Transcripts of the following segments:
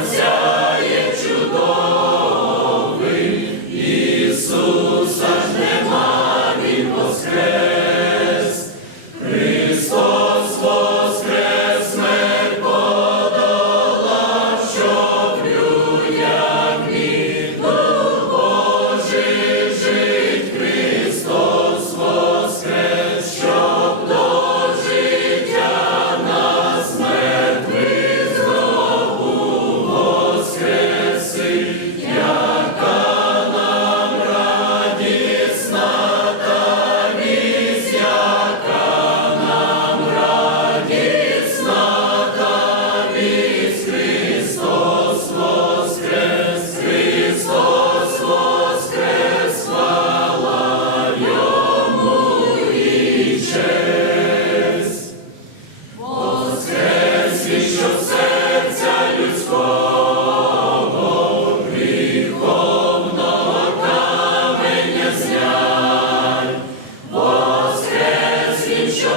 Johnson.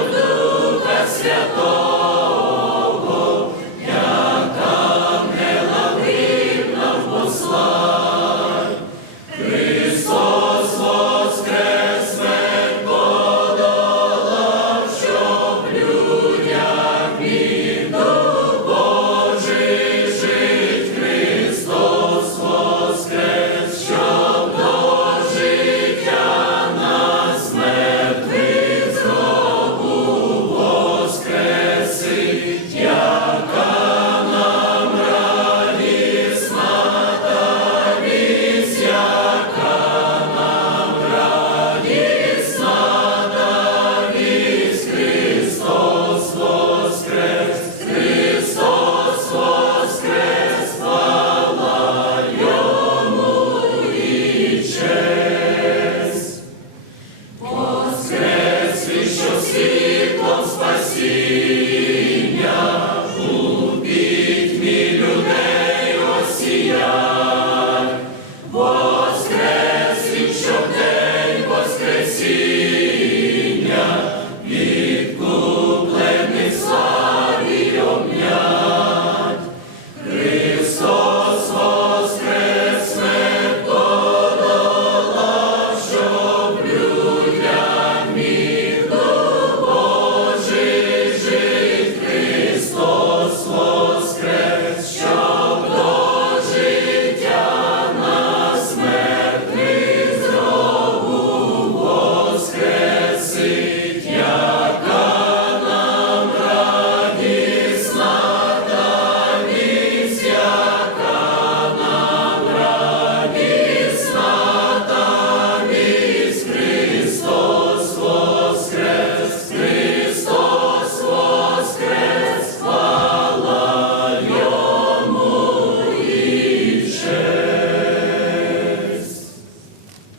Hallelujah.